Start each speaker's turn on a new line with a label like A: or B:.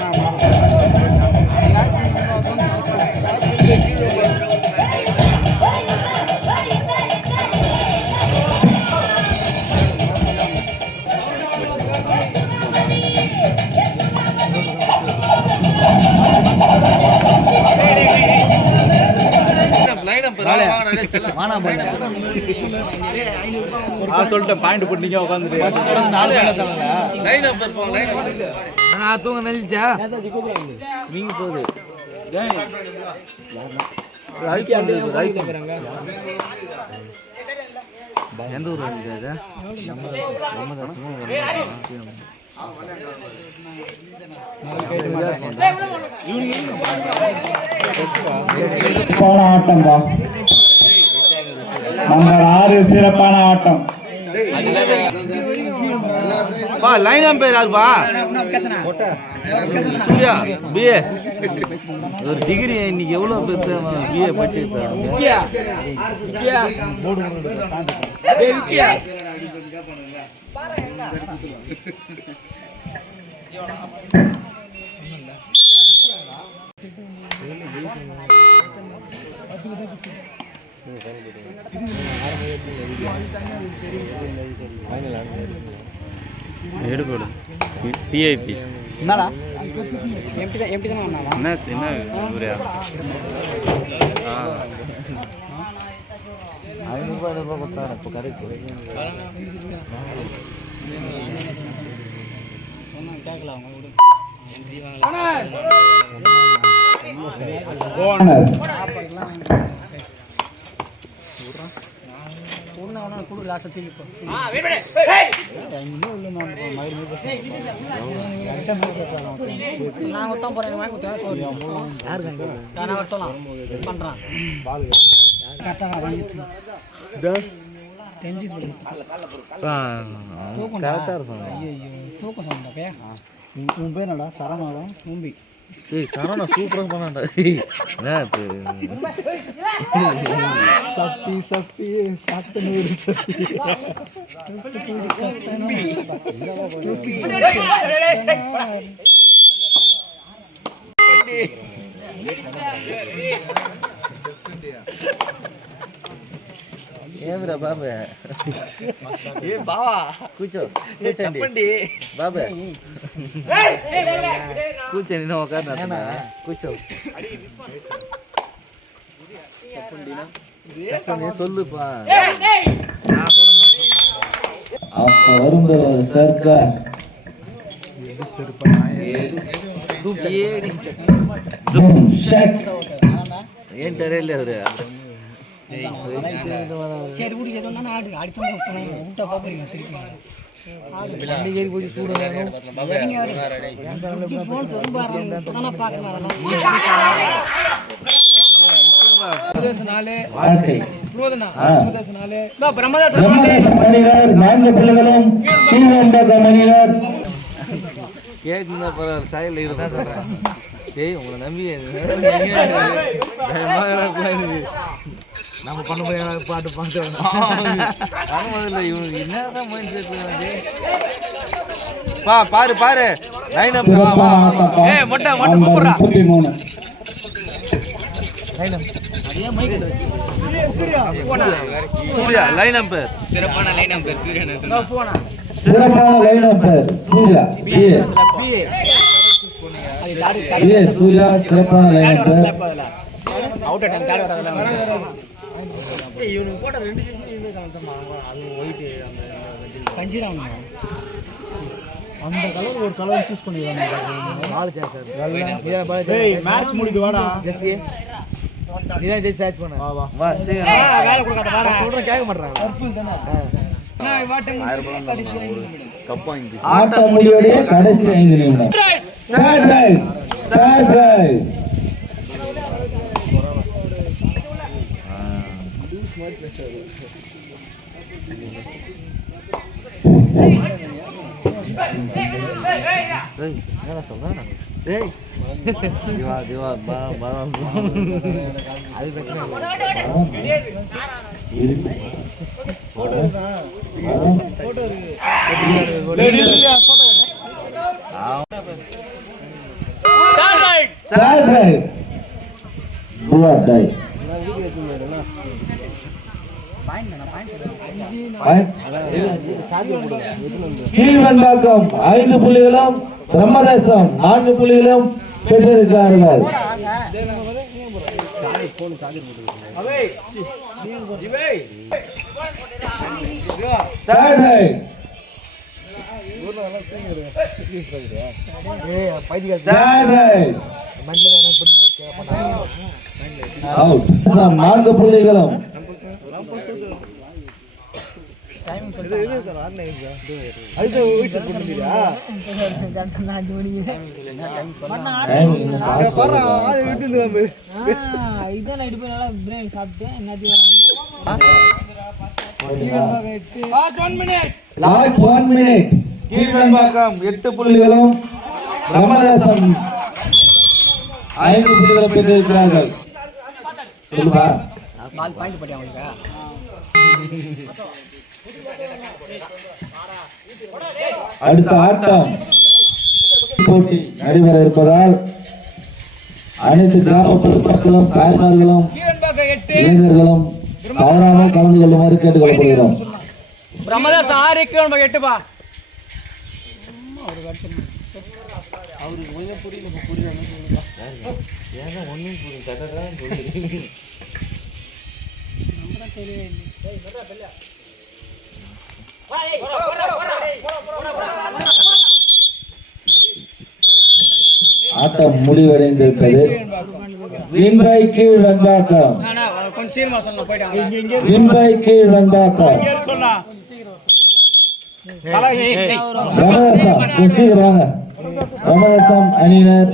A: நான் சொல்லிட்டேன் பாயிண்ட் போட்டு நீங்க உட்காந்துட்டு
B: நான் தூங்க நெல்லிச்சா நீங்க போகுது எந்த ஊர்
C: நம்பர் ஆறு சிறப்பான ஆட்டம்.
B: பா லைன் அம்பையர் யாருப்பா சூர்யா பிஏ ஒரு டிகிரி இன்னைக்கு எவ்வளோ பிஏ படிச்சிருக்காங்க
A: எடுக்கோடு. பிஐபி
B: என்னடா
A: என்ன என்ன ஊரா
B: ஐநூறுபா ஐநூறுபா கொடுத்தாங்க இப்போ கரெக்ட்
C: போனஸ்
B: கரெக்டாக இருக்கும் உன் பேர் என்னடா சரமாடா மூம்பி ஏய் சரவணா சூப்பராக பண்ணாண்டா என்ன சப்பி சப்பி சப்பி ఏమిరా బాబు ఏ బావా కూర్చో కూర్చోండి బాబే కూర్చోండి నువ్వు ఒక కూర్చో చెప్పండి சொல்லுப்பா
C: அப்ப வரும்போது சர்க்கார் தூம் ஷக்
B: ఏంటారే లేదు
D: சரி விடு ஏதோ நான் ஆடு விட்டா திருப்பி
C: பிரம்மதாச நான்கு பிள்ளைகளும்
B: பரவாயில்ல சாயல் சொல்கிறேன் ஏய் உங்களை நம்பி நம்ம பண்ண போய் பாட்டு இல்லை இவனுக்கு என்னதான் மைண்ட் செட் பா பாரு பாரு. லைன் அப்
C: சிறப்பான ஆட்டம் நம்பர் முப்பத்தி மூணு.
B: சூர்யா லைன் அப்
C: சிறப்பான line number Surya. BA BA Surya சிறப்பான லைன் நம்பர்
D: அவுட் பஞ்சிராம்
B: அந்த கலர் ஒரு கலர் சூஸ் பண்ணிடுவாங்க. நாலு சான்ஸ் மேட்ச் முடிது வாடா. ஜெஸ்ஸி நீதான் ஜெஸ்ஸி சார்ஜ் பண்ண. வா வா. வா சரி.
D: வேலை கொடுக்காத வாடா.
B: சொல்றேன் கேட்க
C: ஆட்ட கடைசி ஐந்து நிமிடம் Third right. Do or die. கீழ்வெண்பாக்கம் ஐந்து புள்ளிகளும் பிரம்மதேசம். நான்கு புள்ளிகளும் பெற்றிருக்கிறார்கள். Third right. Third right. Out. நான்கு புள்ளிகளும் Time இன்னும் சாப்பிட்டு சொல்லுங்க.
D: இதான் நைட்டு போய் நல்லா பிரியாணி சாப்பிட்டேன் எல்லாத்தையும்
C: Last one minute.
B: கீழ்வெண்பாக்கம் எட்டு புள்ளி
C: புள்ளிகளும் பிரம்மதேசம் ஐந்து புள்ளிகளும் பெற்றிருக்கிறார்கள்
D: பாயிண்ட் போட்டியா உங்களுக்கு
C: அடுத்த ஆட்டம். போட்டி நடைபெற இருப்பதால் அனைத்து கிராமப்புற மக்களும் தாய்மார்களும் இளைஞர்களும் தவறாமல் கலந்து கொள்ளுமாறு கேட்டுக்கொள்ளப்படுகிறோம்.
D: பிரம்மதாஸ் ஆறு கிலோ எட்டுப்பா
C: ஆட்டம் முடிவடைந்து விட்டது வின்பை கீழ் வெண்பாக்கம்
D: கொஞ்சம் சீக்கிரமா சொல்லணும் போயிட்டாங்க
C: வின்பை கீழ் வெண்பாக்கம் பிரமதேசம் சீக்கிரம் வாங்க பிரமதேசம் அணியினர்.